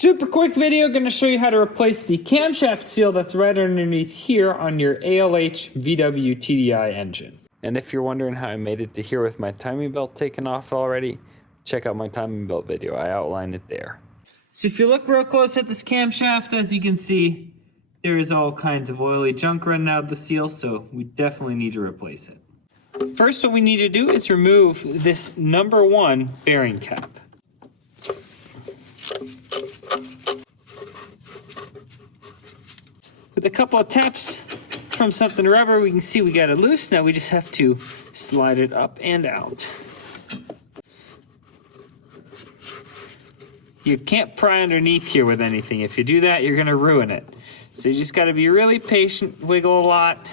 Super quick video, going to show you how to replace the camshaft seal that's right underneath here on your ALH VW TDI engine. And if you're wondering how I made it to here with my timing belt taken off already, check out my timing belt video. I outlined it there. So if you look real close at this camshaft, as you can see, there is all kinds of oily junk running out of the seal, so we definitely need to replace it. First, what we need to do is remove this #1 bearing cap. With a couple of taps from something rubber, we can see we got it loose. Now we just have to slide it up and out. You can't pry underneath here with anything. If you do that, you're gonna ruin it. So you just gotta be really patient, wiggle a lot,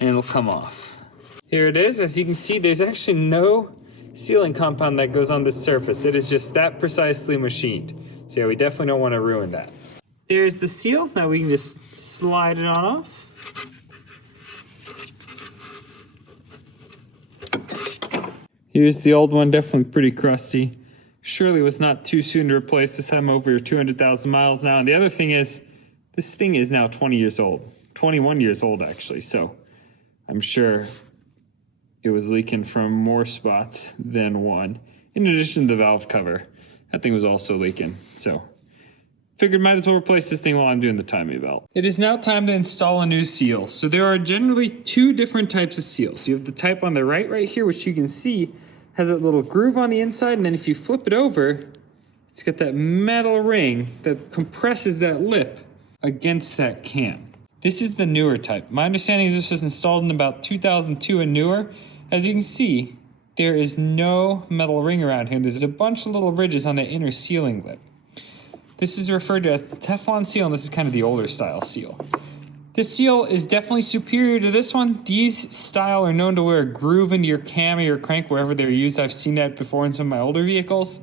and it'll come off. Here it is. As you can see, there's actually no sealing compound that goes on this surface. It is just that precisely machined. So yeah, we definitely don't wanna ruin that. There's the seal. Now we can just slide it on off. Here's the old one, definitely pretty crusty. Surely was not too soon to replace this. I'm over 200,000 miles now. And the other thing is, this thing is now 20 years old. 21 years old, actually. So I'm sure it was leaking from more spots than one. In addition to the valve cover, that thing was also leaking. So figured might as well replace this thing while I'm doing the timing belt. It is now time to install a new seal. So there are generally two different types of seals. You have the type on the right here, which you can see has that little groove on the inside, and then if you flip it over, it's got that metal ring that compresses that lip against that cam. This is the newer type. My understanding is this was installed in about 2002 and newer. As you can see, there is no metal ring around here. There's a bunch of little ridges on the inner sealing lip. This is referred to as the Teflon seal, and this is kind of the older style seal. This seal is definitely superior to this one. These style are known to wear a groove into your cam or your crank wherever they're used. I've seen that before in some of my older vehicles.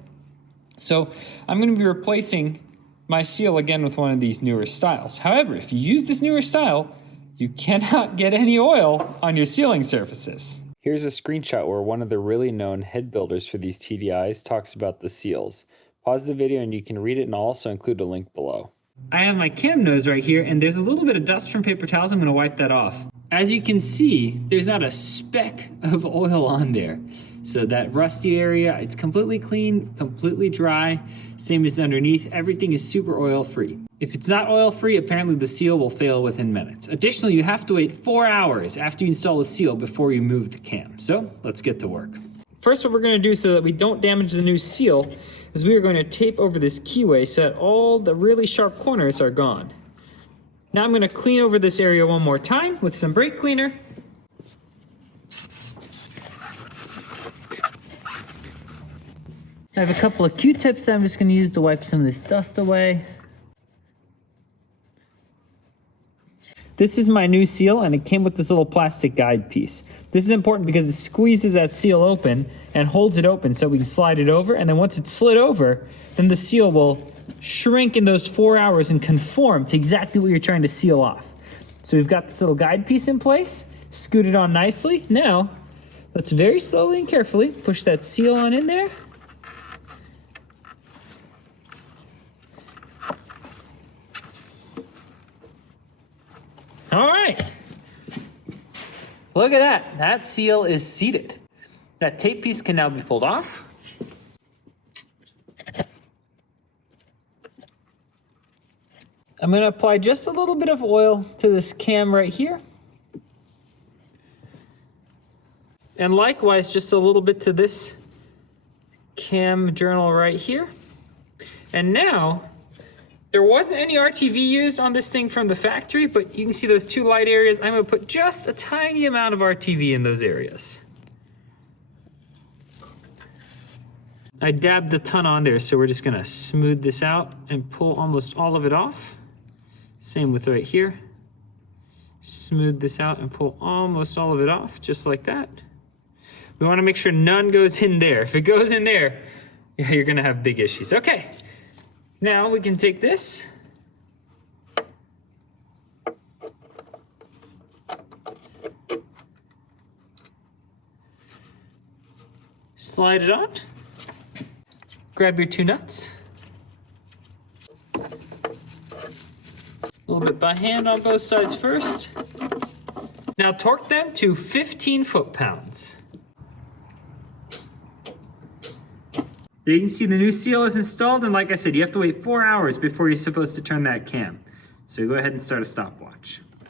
So I'm going to be replacing my seal again with one of these newer styles. However, if you use this newer style, you cannot get any oil on your sealing surfaces. Here's a screenshot where one of the really known head builders for these TDIs talks about the seals. Pause the video and you can read it, and I'll also include a link below. I have my cam nose right here, and there's a little bit of dust from paper towels. I'm going to wipe that off. As you can see, there's not a speck of oil on there. So that rusty area, it's completely clean, completely dry. Same as underneath, everything is super oil free. If it's not oil free, apparently the seal will fail within minutes. Additionally, you have to wait 4 hours after you install the seal before you move the cam. So let's get to work. First, what we're going to do so that we don't damage the new seal is we are going to tape over this keyway so that all the really sharp corners are gone. Now I'm going to clean over this area one more time with some brake cleaner. I have a couple of Q-tips I'm just going to use to wipe some of this dust away. This is my new seal, and it came with this little plastic guide piece. This is important because it squeezes that seal open and holds it open so we can slide it over, and then once it's slid over, then the seal will shrink in those 4 hours and conform to exactly what you're trying to seal off. So we've got this little guide piece in place, scoot it on nicely. Now, let's very slowly and carefully push that seal on in there. All right, look at that. That seal is seated. That tape piece can now be pulled off. I'm going to apply just a little bit of oil to this cam right here. And likewise, just a little bit to this cam journal right here. And now, there wasn't any RTV used on this thing from the factory, but you can see those two light areas. I'm going to put just a tiny amount of RTV in those areas. I dabbed a ton on there, so we're just going to smooth this out and pull almost all of it off. Same with right here. Smooth this out and pull almost all of it off, just like that. We want to make sure none goes in there. If it goes in there, yeah, you're going to have big issues. Okay. Now we can take this, slide it on, grab your two nuts, A little bit by hand on both sides first. Now torque them to 15 foot-pounds. There you can see the new seal is installed, and like I said, you have to wait 4 hours before you're supposed to turn that cam. So go ahead and start a stopwatch.